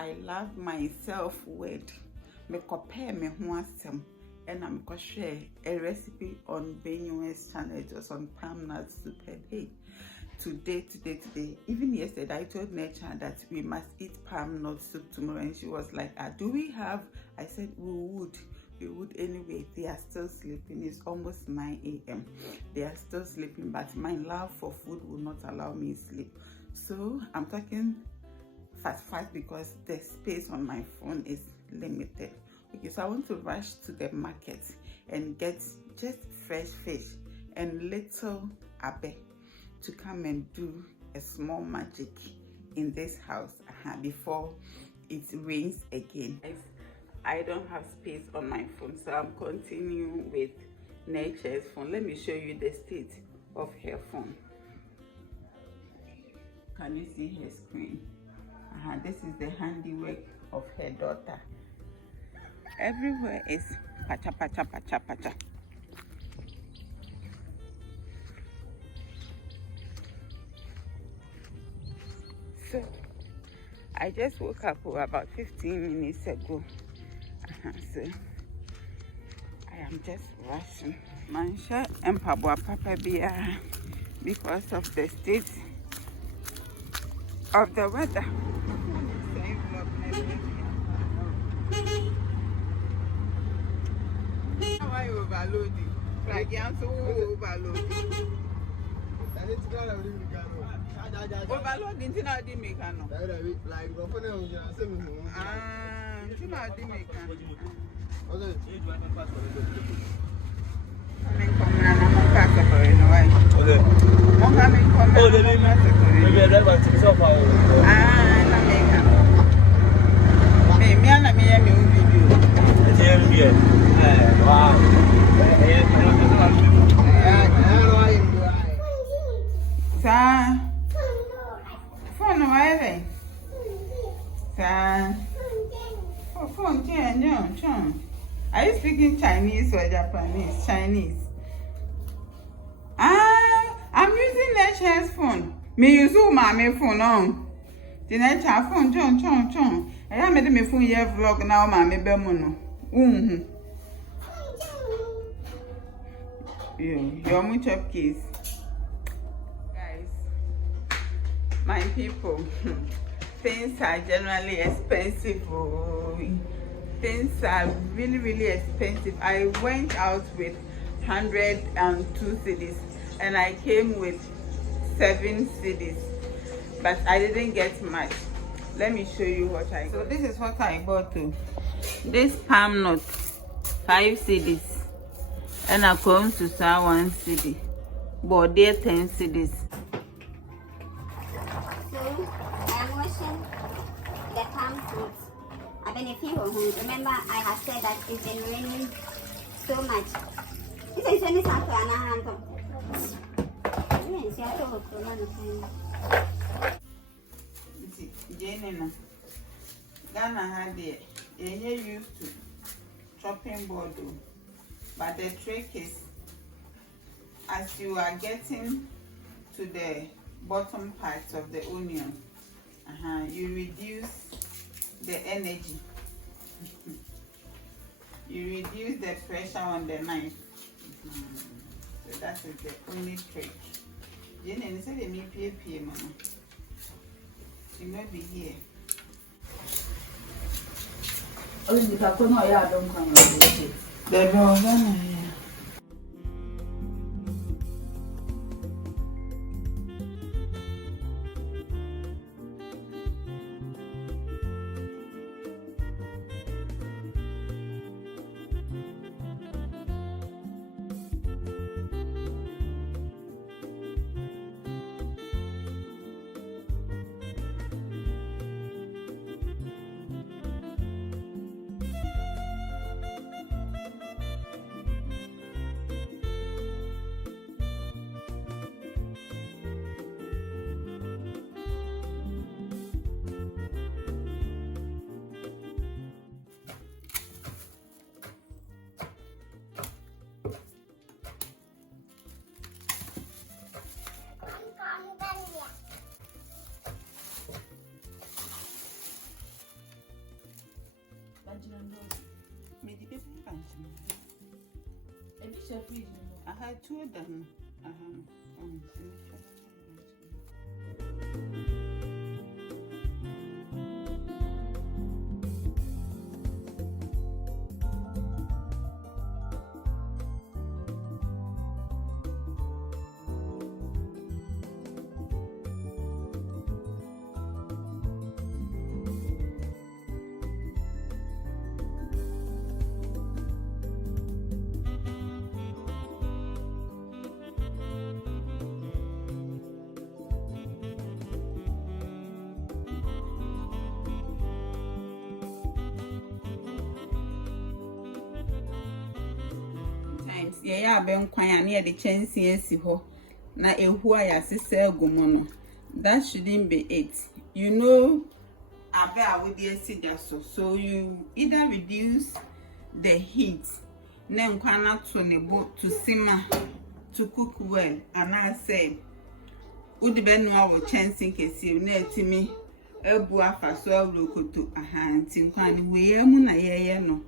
I love myself with me compare me who asem and I'm gonna share a recipe on Benu's channel. It was on palm nut soup. And hey, today, even yesterday, I told Nature that we must eat palm nut soup tomorrow, and she was like, do we have? I said we would anyway. They are still sleeping. It's almost 9 a.m. They are still sleeping, but my love for food will not allow me to sleep. So I'm talking fast because the space on my phone is limited. Okay, so I want to rush to the market and get just fresh fish and little abe to come and do a small magic in this house before it rains again. I don't have space on my phone, so I'm continuing with Nature's phone. Let me show you the state of her phone. Can you see her screen? This is the handiwork of her daughter. Everywhere is pacha pacha pacha pacha. So I just woke up about 15 minutes ago. So I am just rushing. Mansha and Pabua Papa Bia because of the state of the weather. Why overloading? Like I'm so overloading. Overloading to not the mechano. Like to not the mechano. Are you speaking Chinese or Japanese? Chinese. I'm using Nature's phone. Me use my phone on. The Nature phone, chon. I am making my phone here vlog now, my bemono. You're much of kiss. Guys, my people, things are generally expensive. Things are really expensive. I went out with 102 cedis and I came with 7 cedis, but I didn't get much. Let me show you what I got. So this is what I bought too. This palm nut, 5 cedis, and I come to sell 1 cedi, but they're 10 cedis. So I am washing the palm fruits. Remember, I have said that it's been raining so much. This is when it's happening. Ghana had used to chopping board, but the trick is, as you are getting to the bottom parts of the onion, you reduce the energy. You reduce the pressure on the knife. So that is the only trick. You may be here. Maybe this bunch. If you share free, I had two of them. Yeah, abenkwan na the chance esi ho na ehu ayasese agumo no. That shouldn't be it. You know, abe with the esi so you either reduce the heat na nkwan na to nebo to simmer to cook well, and I say udi be no awo chance kesi na etimi ebu afa so awrokoto nti nkwan we emu na yeye no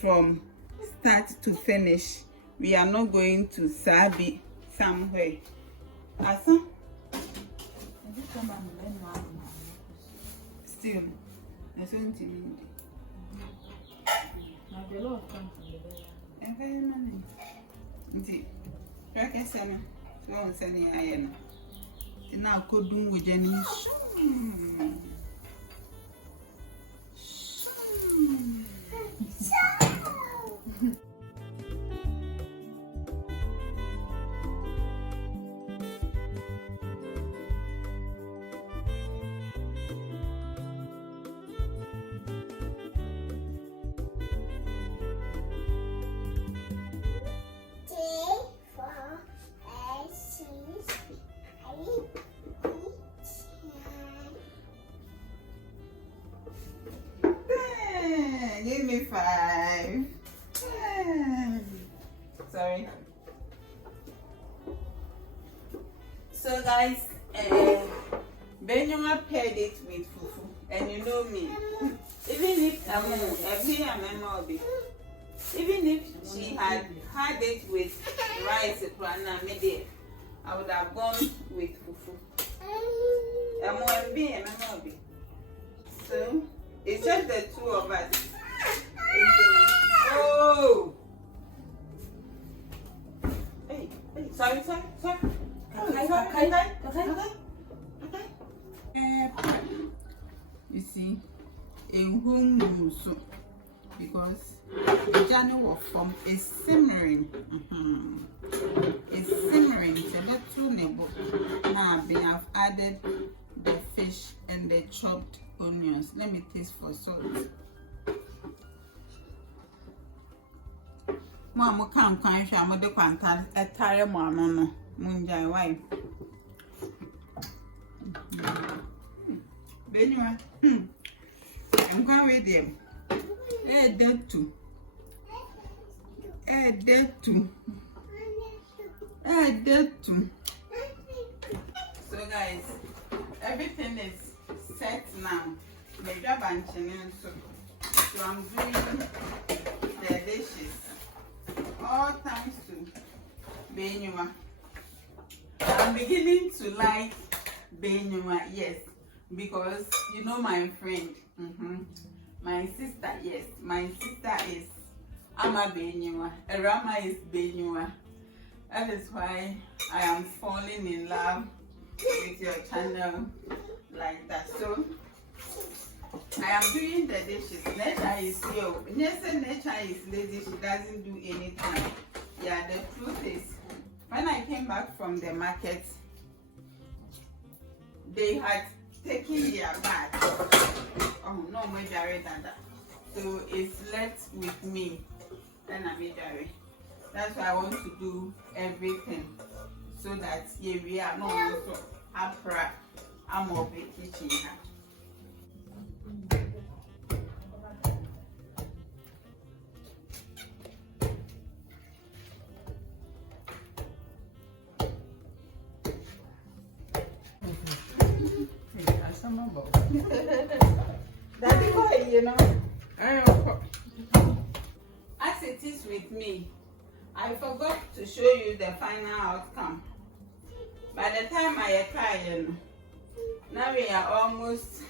from start to finish. We are not going to Sabi somewhere. Asa? Still, there's something. now the Lord comes from the very. And very many. Indeed. Track summer. So on Sunday, I am. Now, could do with Jenny. Give me 5. Sorry. So guys, Benjamin paired it with fufu, and you know me. Even if even if she had it with rice, I would have gone with fufu. So it's just the two of us. Oh! Hey, sorry. You see, a home so because the journey of form is simmering. It's simmering. So let's neighbor. Now we have added the fish and the chopped onions. Let me taste for salt. Mama can't quite show me the quantal a tire mama Munjai wife. Benua, I'm going with them. That too. So guys, everything is set now. So I'm doing the dishes. All thanks to Benua. I'm beginning to like Benua, yes, because you know my friend, my sister, yes, my sister is Ama Benua, Rama is Benua. That is why I am falling in love with your channel like that. So I am doing the dishes. Nature is here. Nature is lazy. She doesn't do anything. Yeah, the truth is, when I came back from the market, they had taken their bath. Oh no, more direct than that. So it's left with me. Then I made direct. That's why I want to do everything so that we are not also I'm of the kitchen. That's why, you know, As it is with me, I forgot to show you the final outcome. By the time I try, now we are almost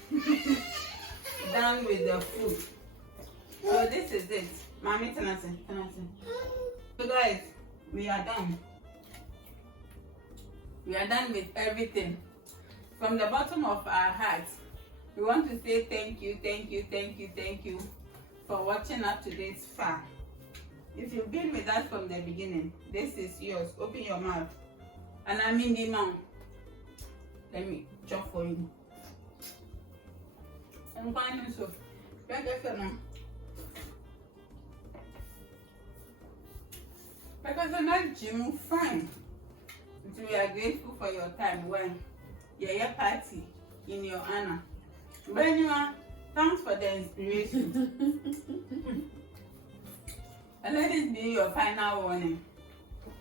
done with the food. So this is it. Mommy, tenasi. So guys, we are done. We are done with everything. From the bottom of our hearts, we want to say thank you for watching up to this far. If you've been with us from the beginning, this is yours. Open your mouth. And I mean the mouth. Let me chop for you. I'm finding so. Because I'm not Jim fine. So we are grateful for your time when you're party in your honor. When you are, thanks for the inspiration. And let it be your final warning.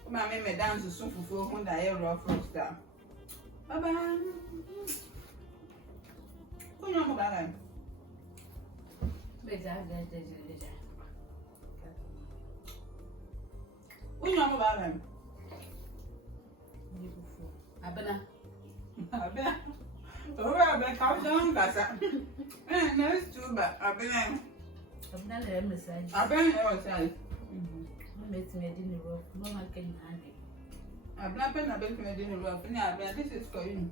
Mommy, me dance to soup for whom I hear rough star. Bye bye. Who know about them? Who know about them? Abena. Oh, Abena, come down, Gassa. And next to Abena. Abena, outside. I've not been able to do the rough. This is for you.